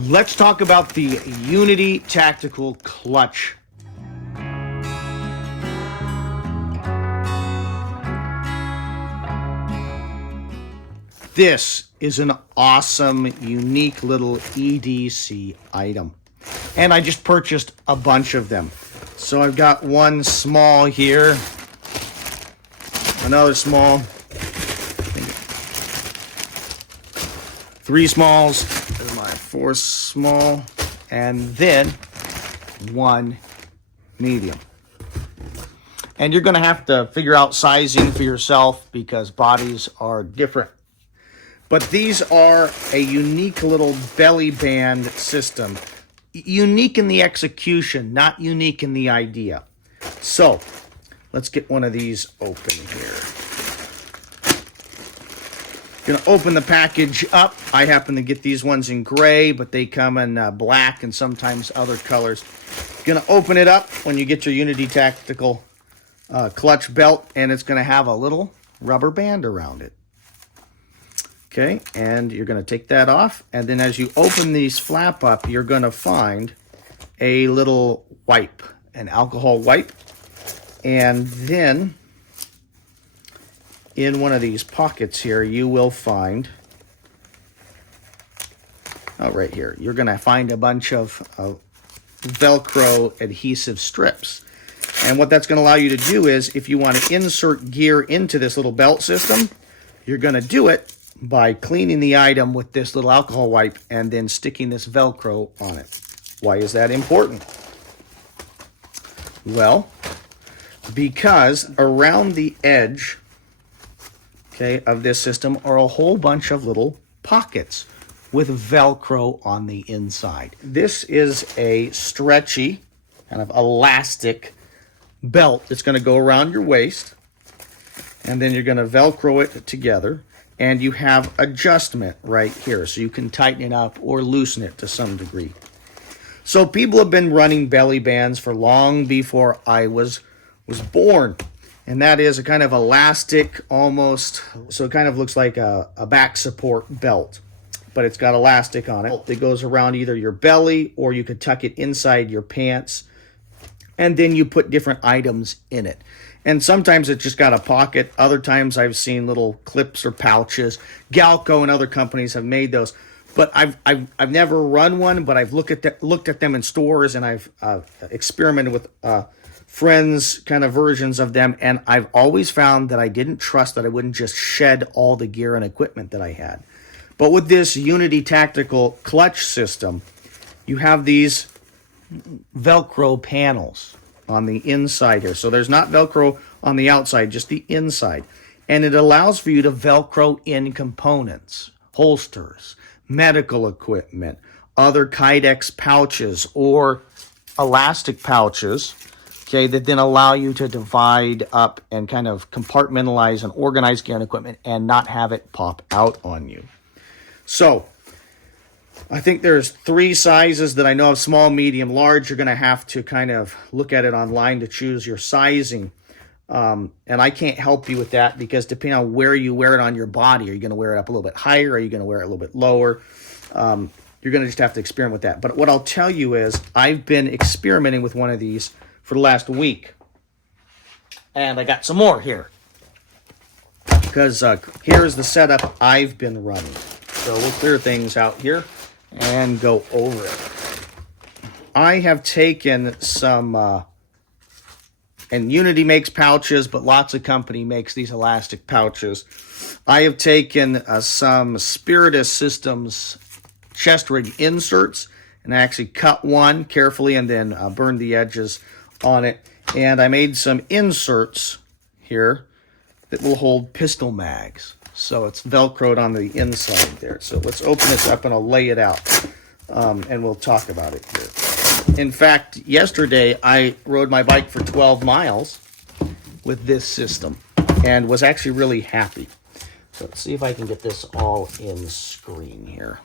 Let's talk about the Unity Tactical Clutch. This is an awesome, unique little EDC item. And I just purchased a bunch of them. So I've got one small here, another small, three smalls, there's my fourth small, and then one medium. And you're going to have to figure out sizing for yourself because bodies are different. But these are a unique little belly band system. Unique in the execution, not unique in the idea. So, let's get one of these open here. Gonna open the package up. I happen to get these ones in gray, but they come in black and sometimes other colors. Gonna open it up when you get your Unity Tactical clutch belt, and it's gonna have a little rubber band around it. Okay, and you're going to take that off, and then as you open these flap up, you're going to find a little wipe, an alcohol wipe, and then in one of these pockets here, you will find, right here, you're going to find a bunch of Velcro adhesive strips. And what that's going to allow you to do is, if you want to insert gear into this little belt system, you're going to do it by cleaning the item with this little alcohol wipe and then sticking this Velcro on it. Why is that important? Well, because around the edge, okay, of this system are a whole bunch of little pockets with Velcro on the inside. This is a stretchy, kind of elastic belt that's going to go around your waist, and then you're going to Velcro it together. And you have adjustment right here, so you can tighten it up or loosen it to some degree. So people have been running belly bands for long before I was born. And that is a kind of elastic almost, so it kind of looks like a back support belt. But it's got elastic on it that goes around either your belly or you could tuck it inside your pants. And then you put different items in it. And sometimes it's just got a pocket. Other times I've seen little clips or pouches. Galco and other companies have made those. But I've never run one, but I've looked at them in stores, and I've experimented with friends' kind of versions of them. And I've always found that I didn't trust that I wouldn't just shed all the gear and equipment that I had. But with this Unity Tactical clutch system, you have these Velcro panels on the inside here. So there's not Velcro on the outside, just the inside. And it allows for you to Velcro in components, holsters, medical equipment, other Kydex pouches or elastic pouches, okay, that then allow you to divide up and kind of compartmentalize and organize gear and equipment and not have it pop out on you. So I think there's three sizes that I know of: small, medium, large. You're going to have to kind of look at it online to choose your sizing. And I can't help you with that because depending on where you wear it on your body, are you going to wear it up a little bit higher? Are you going to wear it a little bit lower? You're going to just have to experiment with that. But what I'll tell you is I've been experimenting with one of these for the last week. And I got some more here. Because here's the setup I've been running. So we'll clear things out here and go over it. I have taken some, and Unity makes pouches, but lots of company makes these elastic pouches. I have taken some Spiritus Systems chest rig inserts, and I actually cut one carefully and then burned the edges on it. And I made some inserts here that will hold pistol mags. So it's Velcroed on the inside there. So let's open this up and I'll lay it out and we'll talk about it here. In fact, yesterday I rode my bike for 12 miles with this system and was actually really happy. So let's see if I can get this all in screen here,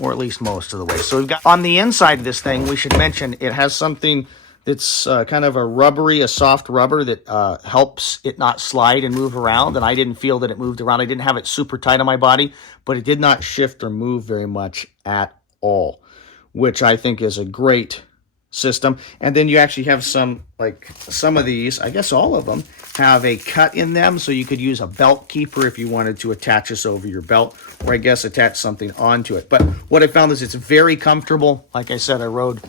or at least most of the way. So we've got on the inside of this thing, we should mention it has something that's kind of a soft rubber that helps it not slide and move around. And I didn't feel that it moved around. I didn't have it super tight on my body, but it did not shift or move very much at all, which I think is a great system. And then you actually have some, like some of these, I guess all of them, have a cut in them, so you could use a belt keeper if you wanted to attach this over your belt, or I guess attach something onto it. But what I found is it's very comfortable. Like I said, I rode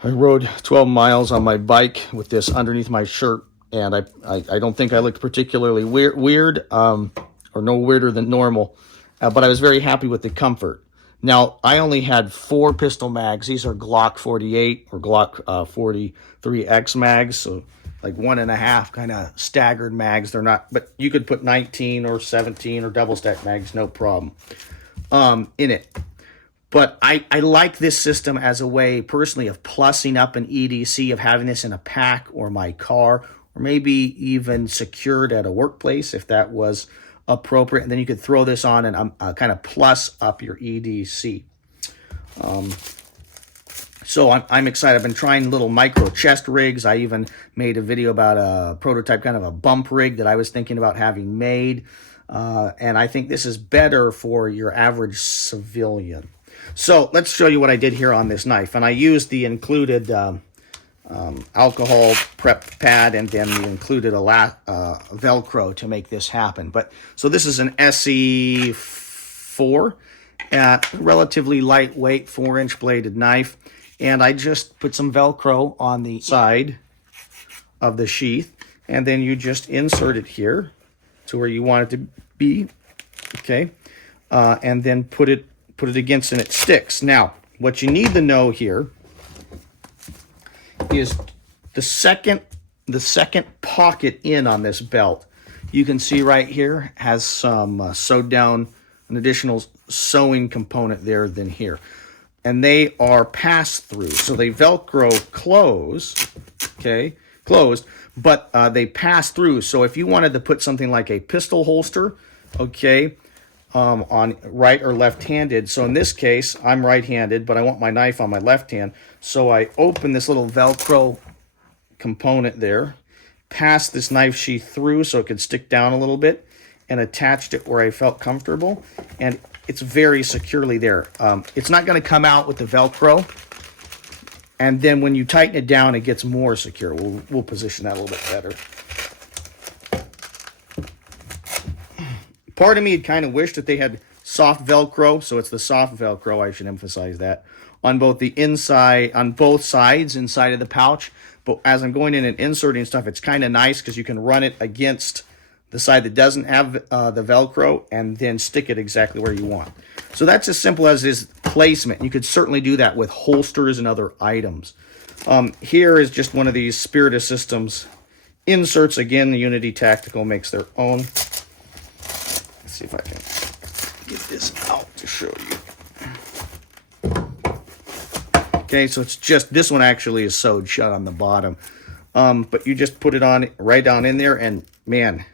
12 miles on my bike with this underneath my shirt, and I don't think I looked particularly weird or no weirder than normal, but I was very happy with the comfort. Now, I only had 4 pistol mags. These are Glock 48 or Glock 43X mags, so like 1.5 kind of staggered mags. They're not, but you could put 19 or 17 or double stack mags, no problem, in it. But I like this system as a way, personally, of plussing up an EDC, of having this in a pack or my car, or maybe even secured at a workplace if that was appropriate. And then you could throw this on and kind of plus up your EDC. So I'm excited. I've been trying little micro chest rigs. I even made a video about a prototype, kind of a bump rig that I was thinking about having made. And I think this is better for your average civilian. So let's show you what I did here on this knife. And I used the included alcohol prep pad, and then the included Velcro to make this happen. But so this is an SE4, relatively lightweight 4-inch bladed knife, and I just put some Velcro on the side of the sheath, and then you just insert it here to where you want it to be, okay, and then put it against and it sticks. Now, what you need to know here is the second pocket in on this belt. You can see right here has some sewed down, an additional sewing component there than here, and they are pass through, so they Velcro closed, but they pass through. So if you wanted to put something like a pistol holster, okay, on right or left-handed. So in this case, I'm right-handed, but I want my knife on my left hand. So I open this little Velcro component there, passed this knife sheath through so it could stick down a little bit, and attached it where I felt comfortable. And it's very securely there. It's not going to come out with the Velcro. And then when you tighten it down, it gets more secure. We'll position that a little bit better. Part of me had kind of wished that they had soft Velcro, so it's the soft Velcro, I should emphasize that, on both the inside, on both sides inside of the pouch. But as I'm going in and inserting stuff, it's kind of nice because you can run it against the side that doesn't have the Velcro and then stick it exactly where you want. So that's as simple as is placement. You could certainly do that with holsters and other items. Here is just one of these Spirit of Systems inserts. Again, the Unity Tactical makes their own. See if I can get this out to show you. Okay, so it's just, this one actually is sewed shut on the bottom. But you just put it on right down in there, and man,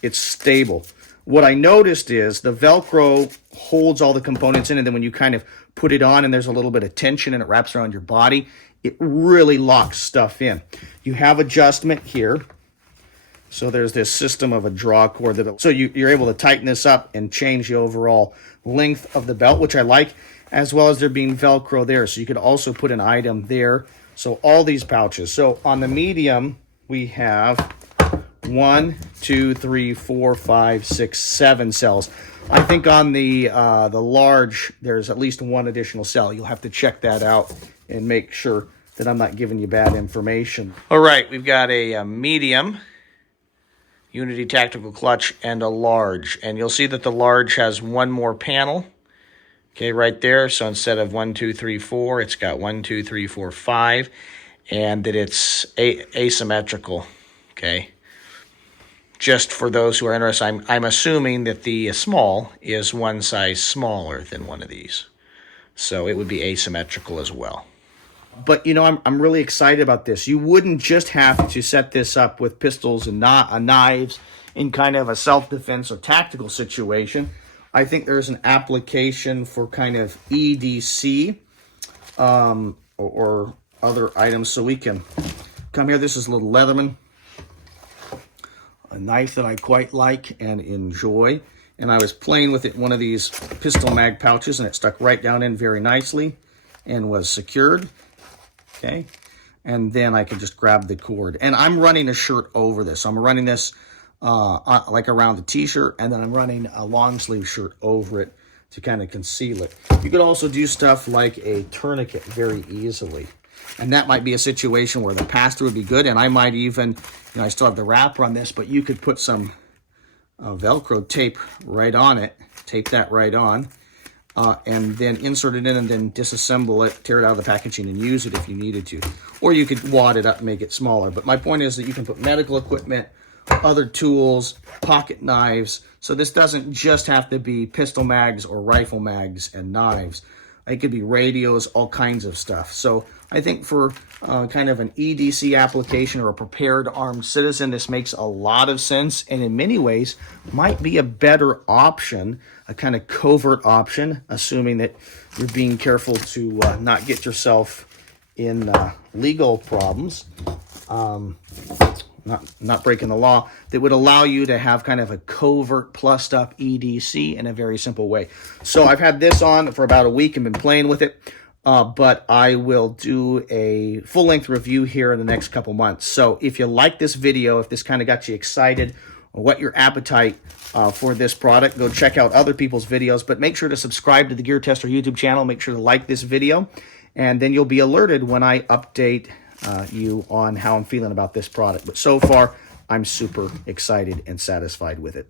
it's stable. What I noticed is the Velcro holds all the components in, and then when you kind of put it on and there's a little bit of tension and it wraps around your body, it really locks stuff in. You have adjustment here. So there's this system of a draw cord that, so you're able to tighten this up and change the overall length of the belt, which I like, as well as there being Velcro there. So you could also put an item there. So all these pouches. So on the medium, we have 1, 2, 3, 4, 5, 6, 7 cells. I think on the large, there's at least one additional cell. You'll have to check that out and make sure that I'm not giving you bad information. All right, we've got a medium Unity Tactical Clutch and a large. And you'll see that the large has one more panel, okay, right there. So instead of 1, 2, 3, 4, it's got 1, 2, 3, 4, 5, and that it's asymmetrical, okay. Just for those who are interested, I'm assuming that the small is one size smaller than one of these. So it would be asymmetrical as well. But, you know, I'm really excited about this. You wouldn't just have to set this up with pistols and knives in kind of a self-defense or tactical situation. I think there's an application for kind of EDC or other items. So we can come here. This is a little Leatherman, a knife that I quite like and enjoy. and I was playing with it in one of these pistol mag pouches, and it stuck right down in very nicely and was secured. Okay, and then I could just grab the cord. And I'm running a shirt over this. So I'm running this like around the t-shirt, and then I'm running a long sleeve shirt over it to kind of conceal it. You could also do stuff like a tourniquet very easily. And that might be a situation where the pass-through would be good, and I might even, I still have the wrapper on this, but you could put some Velcro tape right on it, tape that right on, and then insert it in and then disassemble it, tear it out of the packaging and use it if you needed to. Or you could wad it up and make it smaller. But my point is that you can put medical equipment, other tools, pocket knives. So this doesn't just have to be pistol mags or rifle mags and knives. It could be radios, all kinds of stuff. So I think for kind of an EDC application or a prepared armed citizen, this makes a lot of sense, and in many ways might be a better option, a kind of covert option, assuming that you're being careful to not get yourself in legal problems, not breaking the law, that would allow you to have kind of a covert plussed up EDC in a very simple way. So I've had this on for about a week and been playing with it, but I will do a full-length review here in the next couple months. So if you like this video, if this kind of got you excited, or what your appetite for this product, go check out other people's videos, but make sure to subscribe to the Gear Tester YouTube channel. Make sure to like this video, and then you'll be alerted when I update you on how I'm feeling about this product. But so far, I'm super excited and satisfied with it.